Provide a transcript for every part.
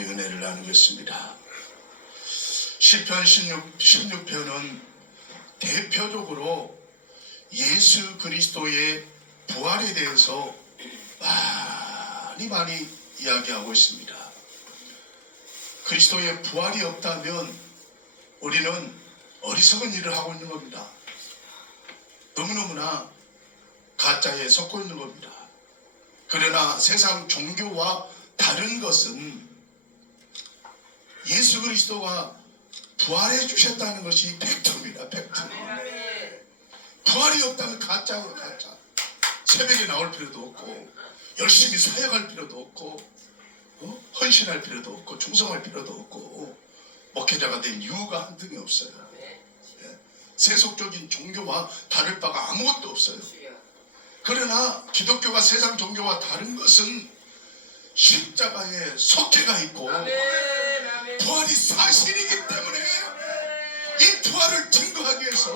함께 은혜를 나누겠습니다. 시편 16, 16편은 대표적으로 예수 그리스도의 부활에 대해서 많이 많이 이야기하고 있습니다. 그리스도의 부활이 없다면 우리는 어리석은 일을 하고 있는 겁니다. 너무너무나 가짜에 섞고 있는 겁니다. 그러나 세상 종교와 다른 것은 예수 그리스도가 부활해 주셨다는 것이 팩트입니다. 팩트. 부활이 없다면 가짜예요, 가짜. 새벽에 나올 필요도 없고 열심히 사역할 필요도 없고 어? 헌신할 필요도 없고 충성할 필요도 없고 목회자가 된 이유가 한등이 없어요. 예. 세속적인 종교와 다를 바가 아무것도 없어요. 그러나 기독교가 세상 종교와 다른 것은 십자가에 속죄가 있고 부활이 사실이기 때문에 이 부활을 증거하기 위해서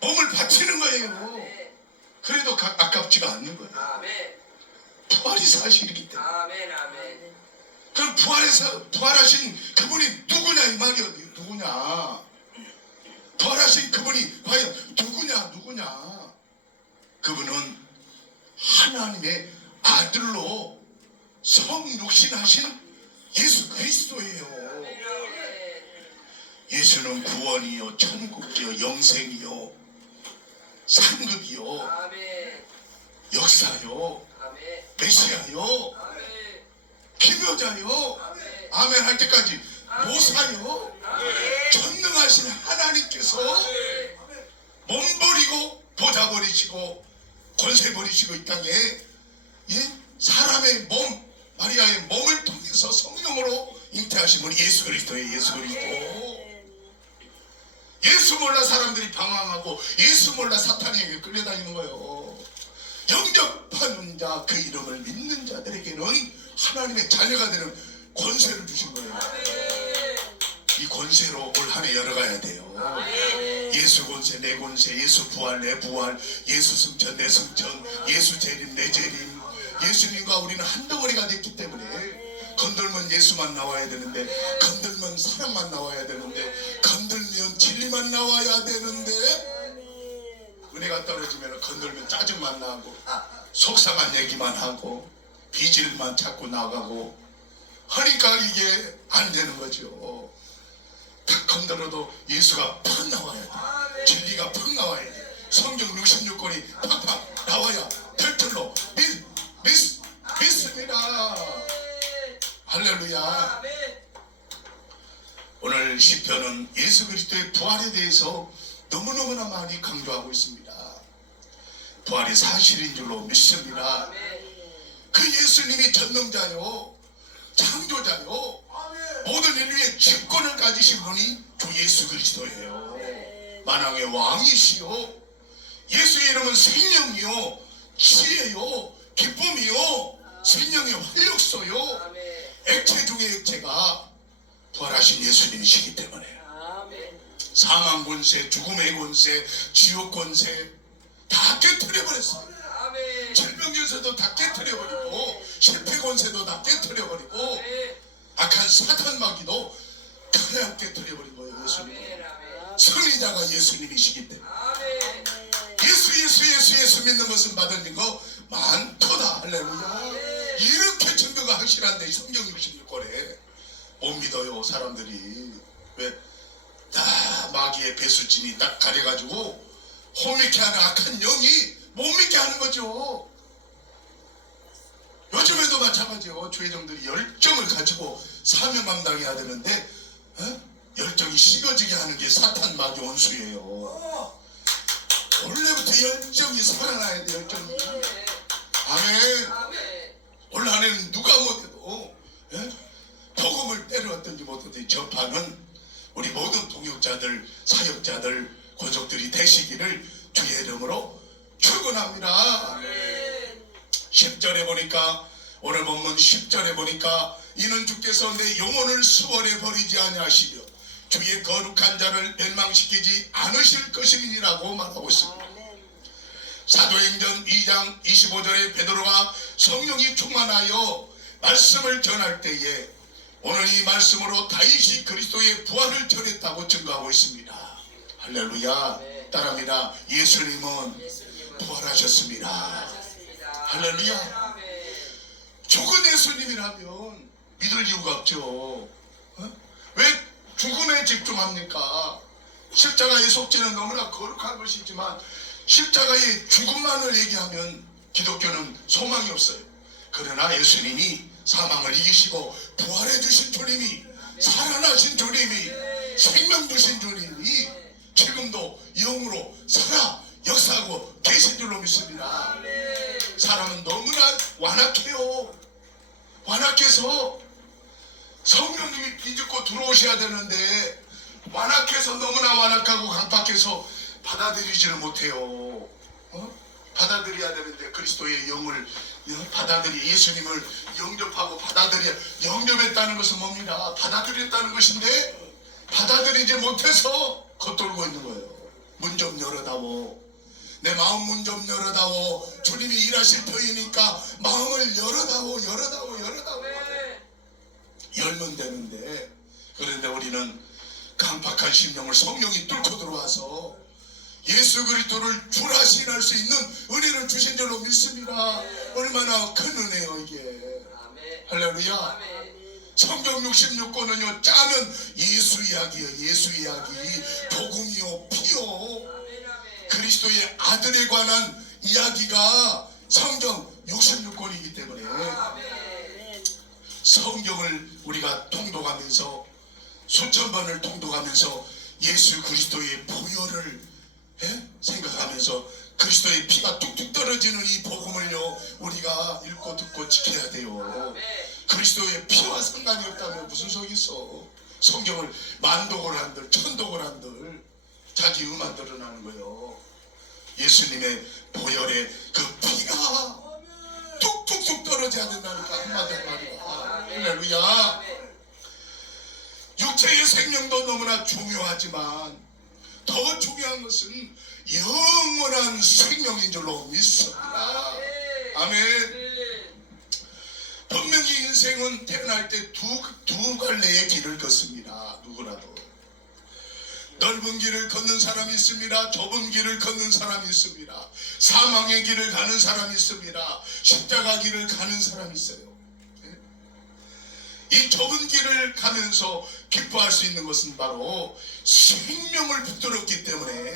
몸을 바치는 거예요. 그래도 가- 아깝지가 않는 거예요. 부활이 사실이기 때문에. 그럼 부활해서 부활하신 그분이 누구냐 이 말이요. 누구냐? 부활하신 그분이 과연 누구냐 누구냐? 그분은 하나님의 아들로 성육신하신 예수 그리스도예요. 예수는 구원이요, 천국이요, 영생이요, 상급이요, 역사요, 메시아요, 기묘자요, 아멘 할 때까지 모사요, 전능하신 하나님께서 몸 버리고 보좌 버리시고 권세 버리시고 이 땅에 예? 사람의 몸 마리아의 몸을 통해서 성령으로 잉태하신 분이 예수 그리스도예요 예수 그리스도. 예수 몰라 사람들이 방황하고 예수 몰라 사탄에게 끌려다니는 거예요. 영접하는 자 그 이름을 믿는 자들에게는 하나님의 자녀가 되는 권세를 주신 거예요. 이 권세로 올 한해 열어가야 돼요. 예수 권세 내 권세 예수 부활 내 부활 예수 승천 내 승천 예수 재림 내 재림 예수님과 우리는 한 덩어리가 됐기 때문에 건들면 예수만 나와야 되는데 건들면 사랑만 나와야 되는데 건들면 진리만 나와야 되는데 은혜가 떨어지면 건들면 짜증만 나고 속상한 얘기만 하고 비질만 찾고 나가고 하니까 이게 안 되는 거죠. 탁 건드려도 예수가 팍 나와야 돼. 진리가 팍 나와야 돼. 성경 66권이 팍팍 나와야 할렐루야. 오늘 시편은 예수 그리스도의 부활에 대해서 너무너무나 많이 강조하고 있습니다. 부활이 사실인 줄로 믿습니다. 그 예수님이 전능자요 창조자요 모든 인류의 집권을 가지신 분이 주 예수 그리스도예요. 만왕의 왕이시요 예수의 이름은 생명이요 지혜요 기쁨이요 생명의 활력소요 액체 중의 액체가 부활하신 예수님이시기 때문에 사망 권세, 죽음의 권세, 지옥 권세 다 깨뜨려 버렸어요. 질병 권세도 다 깨뜨려 버리고 실패 권세도 다 깨뜨려 버리고 악한 사탄 마귀도 그냥 깨뜨려 버린 거예요. 예수님. 승리자가 예수님이시기 때문에 예수 예수 예수 예수 믿는 것은 받은 거 많도다 할렐루야. 이렇게 증거가 확실한데 이 성경 66권에 못 믿어요 사람들이. 왜? 다 마귀의 배수진이 딱 가려가지고 호미케 하는 악한 영이 못 믿게 하는 거죠. 요즘에도 마찬가지요. 죄정들이 열정을 가지고 사명 감 당해야 되는데 어? 열정이 식어지게 하는 게 사탄 마귀 원수예요. 원래부터 열정이 살아나야 돼 열정이. 아멘 올 한해는 누가 못해도 예? 복음을 때려왔든지 못하든지 전파는 우리 모든 동역자들 사역자들 권속들이 되시기를 주의 이름으로 축원합니다. 10절에 보니까 오늘 본문 10절에 보니까 이는 주께서 내 영혼을 수월해 버리지 아니하시며 주의 거룩한 자를 멸망시키지 않으실 것이니라고 말하고 있습니다. 사도행전 2장 25절에 베드로가 성령이 충만하여 말씀을 전할 때에 오늘 이 말씀으로 다윗이 그리스도의 부활을 전했다고 증거하고 있습니다. 할렐루야. 따라합니다. 예수님은 부활하셨습니다. 하셨습니다. 할렐루야. 죽은 예수님이라면 믿을 이유가 없죠. 어? 왜 죽음에 집중합니까? 십자가의 속죄는 너무나 거룩한 것이지만 십자가의 죽음만을 얘기하면 기독교는 소망이 없어요. 그러나 예수님이 사망을 이기시고 부활해 주신 주님이 살아나신 주님이 생명 주신 주님이 지금도 영으로 살아 역사하고 계신 줄로 믿습니다. 사람은 너무나 완악해요. 완악해서 성령님이 비집고 들어오셔야 되는데 완악해서 너무나 완악하고 강팍해서 받아들이지를 못해요. 어? 받아들여야 되는데 그리스도의 영을 어? 받아들이 예수님을 영접하고 받아들여 영접했다는 것은 뭡니까? 받아들였다는 것인데 받아들이지 못해서 겉돌고 있는 거예요. 문 좀 열어다오. 내 마음 문 좀 열어다오. 주님이 일하실 터이니까 마음을 열어다오, 열어다오, 열어다오. 열면 되는데 그런데 우리는 강팍한 심령을 성령이 뚫고 들어와서 예수 그리스도를 주라 신할 수 있는 은혜를 주신 줄로 믿습니다. 얼마나 큰 은혜요 이게. 할렐루야. 성경 66권은요 짜면 예수 이야기요 예수 이야기 복음이요 피요. 그리스도의 아들에 관한 이야기가 성경 66권이기 때문에. 성경을 우리가 통독하면서 수천 번을 통독하면서 예수 그리스도의 보혈을 예? 생각하면서 그리스도의 피가 뚝뚝 떨어지는 이 복음을요 우리가 읽고 듣고 지켜야 돼요. 아멘. 그리스도의 피와 상관이 없다면 무슨 속이 있어? 성경을 만독을 한들 천독을 한들 자기 의만 드러나는 거예요. 예수님의 보혈의 그 피가 뚝뚝뚝 떨어져야 된다니까 한마디 한마디가 할렐루야. 육체의 생명도 너무나 중요하지만 더 중요한 것은 영원한 생명인 줄로 믿습니다 아멘 아멘. 분명히 인생은 태어날 때 두 두 갈래의 길을 걷습니다. 누구라도 넓은 길을 걷는 사람이 있습니다. 좁은 길을 걷는 사람이 있습니다. 사망의 길을 가는 사람이 있습니다. 십자가 길을 가는 사람이 있어요. 예? 이 좁은 길을 가면서 기뻐할 수 있는 것은 바로 생명을 붙들었기 때문에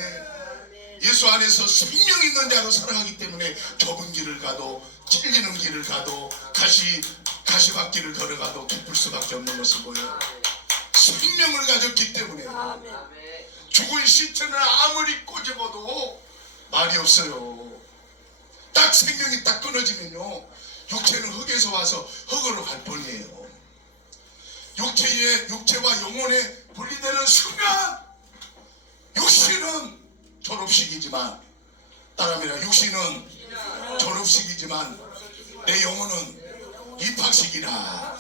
예수 안에서 생명 있는 자로 살아가기 때문에 좁은 길을 가도 찔리는 길을 가도 가시 가시밭길을 걸어가도 기쁠 수밖에 없는 것은 뭐예요? 생명을 가졌기 때문에. 죽은 시체는 아무리 꼬집어도 말이 없어요. 딱 생명이 딱 끊어지면요 육체는 흙에서 와서 흙으로 갈 뿐이에요. 육체의 육체와 영혼의 분리되는 순간 육신은 졸업식이지만 따라합니다. 육신은 졸업식이지만 내 영혼은 입학식이라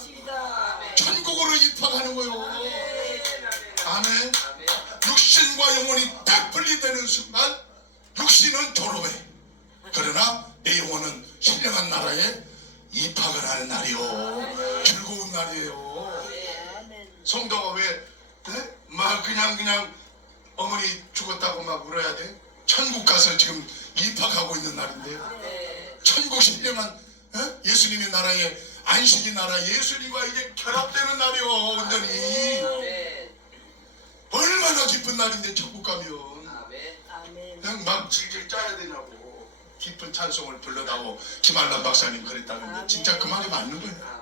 천국으로 입학하는 거요. 아멘. 육신과 영혼이 딱 분리되는 순간 육신은 졸업해. 그러나 내 영혼은 신령한 나라에 입학을 하는 날이요. 즐거운 날이에요. 성도가 왜, 네? 막 그냥 그냥 어머니 죽었다고 막 울어야 돼? 천국 가서 지금 입학하고 있는 날인데요. 천국 신령한 어? 예수님의 나라에 안식의 나라 예수님과 이제 결합되는 날이요 온전히. 얼마나 기쁜 날인데 천국 가면. 그냥 막 질질 짜야 되냐고. 기쁜 찬송을 불러다오. 김한란 박사님 그랬다는데 진짜 그 말이 맞는 거예요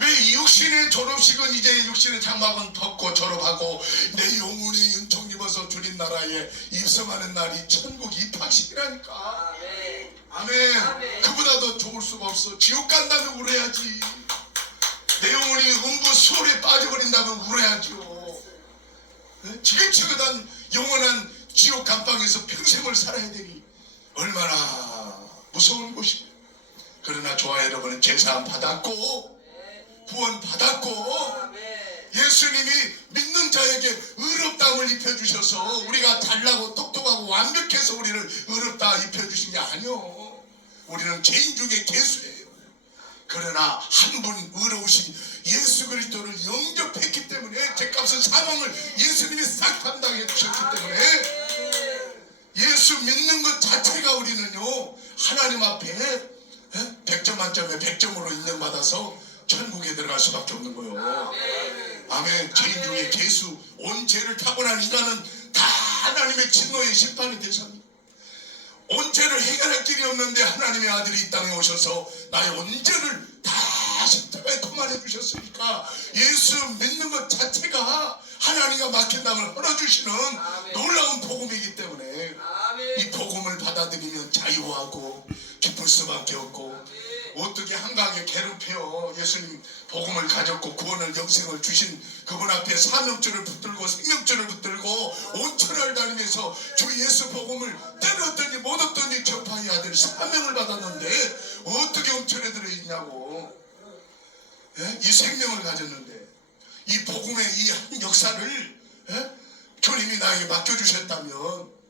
왜 이 육신의 졸업식은 이제 육신의 장막은 벗고 졸업하고 내 영혼의 은총 입어서 주님 나라에 입성하는 날이 천국 입학식이라니까 아멘. 아멘. 그보다 더 좋을 수가 없어. 지옥 간다면 울어야지. 내 영혼이 음부 수월에 빠져버린다면 울어야죠. 네? 지긋지긋한 영원한 지옥 감방에서 평생을 살아야 되니 얼마나 무서운 곳이에요. 그러나 좋아 여러분은 제사함 받았고 구원 받았고 예수님이 믿는 자에게 의롭다함을 입혀주셔서 우리가 잘나고 똑똑하고 완벽해서 우리를 의롭다 입혀주신 게 아니요. 우리는 개인 중에 개수예요. 그러나 한 분 의로우신 예수 그리스도를 영접했기 때문에 죄값은 사망을 예수님이 싹 담당해 주셨기 때문에 예수 믿는 것 자체가 우리는요 하나님 앞에 예? 100점 만점에 100점으로 인정받아서 천국에 들어갈 수밖에 없는 거예요. 아멘. 죄인 중에 죄수 온 죄를 타고난 인간은 다 하나님의 진노의 심판의 대상입니다 온 죄를 해결할 길이 없는데 하나님의 아들이 이 땅에 오셔서 나의 온 죄를 다 십자가에 그만해 주셨으니까 예수 믿는 것 자체가 하나님과 막힌 담을 헐어주시는 놀라운 복음이기 때문에. 이 복음을 받아들이면 자유하고 기쁠 수밖에 없고 어떻게 한강에 괴롭혀 예수님 복음을 가졌고 구원을 영생을 주신 그분 앞에 사명줄을 붙들고 생명줄을 붙들고 온천을 다니면서 주 예수 복음을 때렸더니 못 얻더니 접하여야 될 사명을 받았는데 어떻게 온천에 들어있냐고 예? 이 생명을 가졌는데 이 복음의 이 한 역사를 예? 주님이 나에게 맡겨주셨다면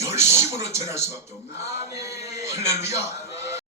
열심으로 전할 수밖에 없는. 할렐루야